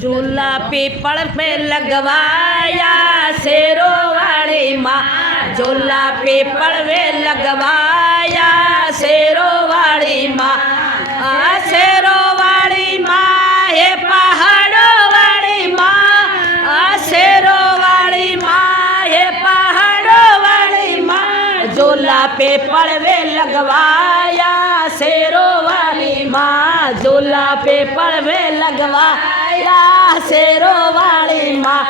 झूला पीपल पे लगवाया शेरों वाली माँ, झूला पीपल पे लगवाया शेरों वाली माँ। शेरों वाली माँ हे पहाड़ों वाली माँ, शेरों वाली माँ हे पहाड़ों वाली माँ, झूला पीपल पे लगवाया शेरों वाली माँ, झूला पीपल पे लगवाया शेरों वाली माँ।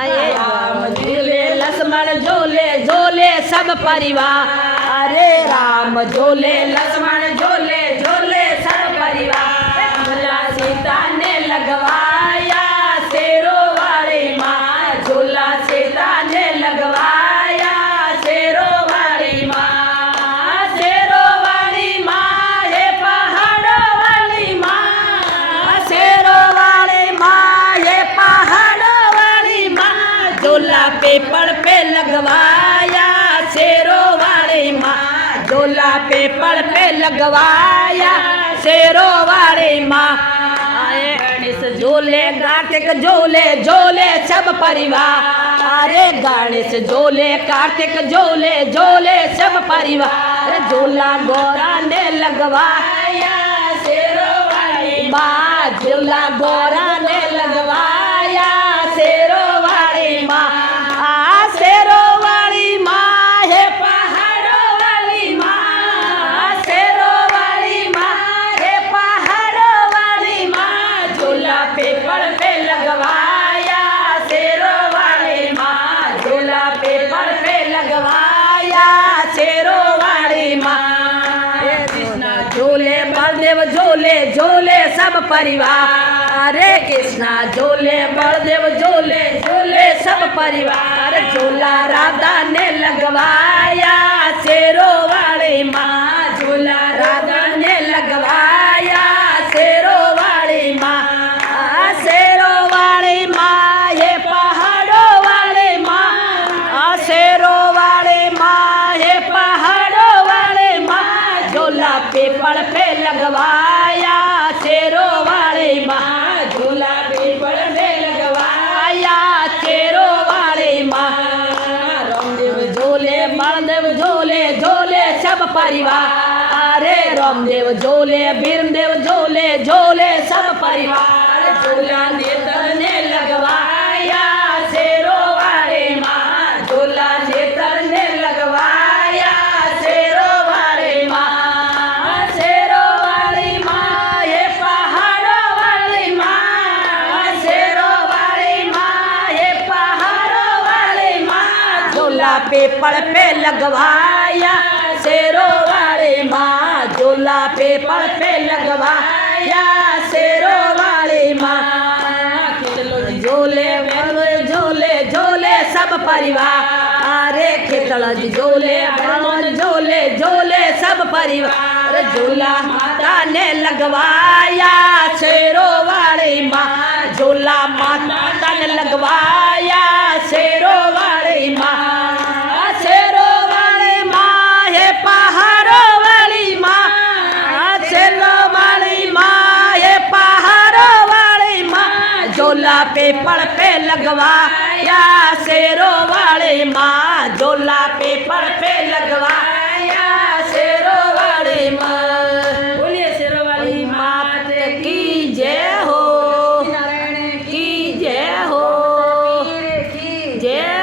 राम झूले लक्ष्मण झूले झूले सब परिवार, अरे राम झूले लक्ष्मण झूले झूले सब परिवार, झूला सीता ने लगवाया शेरों वाली माँ, झूला सीता ने लगवाया शेरों वाली माँ। शेरों वाली माँ हे पहाड़ों वाली माँ, शेरों वाली माँ हे पहाड़ों वाली माँ, झूला पीपल पे लगवाया शेरों वाली माँ, झूला पीपल पे लगवाया शेरों वाली माँ। गणेश झूले कार्तिक झूले झूले सब परिवार, अरे गणेश झूले कार्तिक झूले झूले सब परिवार, झूला गोरा ने लगवाया शेरों वाली माँ, झूला गोरा ने लगवाया शेरों वाली माँ। शेरों वाली माँ हे पहाड़ों वाली माँ, शेरों वाली माँ हे पहाड़ों वाली माँ, झूला पीपल पे लगवाया शेरों वाली माँ, झूला पीपल पे लगवाया शेरों वाली माँ। कृष्णा झूले बलदेव झूले झूले सब परिवार, अरे कृष्णा झूले बलदेव झूले झूले सब परिवार, झूला राधा ने लगवाया शेरों वाली माँ, झूला राधा ने लगवाया शेरों वाली माँ। शेरों वाली माँ ये पहाड़ों वाली माँ, शेरों वाली माँ ये पहाड़ों वाली माँ, झूला पीपल पे लगवाया शेरों वाली माँ, झूला पीपल पे लगवाया शेरों वाली माँ। रामदेव झूले बलदेव झूले झूले सब परिवार, अरे रामदेव झूले भीमदेव झूले झूले सब परिवार, झूला नेत्र ने लगवाया शेरों वाली माँ, झूला नेत्र ने लगवाया शेरों वाली माँ। शेरों वाली माँ ये पहाड़ों वाली माँ, शेरों वाली माँ ये पहाड़ों वाली माँ, झूला पीपल पे लगवाया शेरों वाली माँ, झूला पीपल पे लगवाया शेरों वाली माँ। झूले झूले झूले सब परिवार, अरे खेतल झूले झूले झूले सब परिवार, झूला माता ने लगवाया शेरों वाली माँ, झूला माता ने लगवाया शेरों वाली माँ। शेरों वाली माँ हे पहाड़ों वाली माँ, शेरों वाली माँ हे पहाड़ों वाली माँ, झूला पीपल पे लगवाया शेरों वाली माँ, झूला पीपल पे लगवाया शेरों वाली माँ। बोलिए शेरों वाली मात की जय हो, की जय हो, जय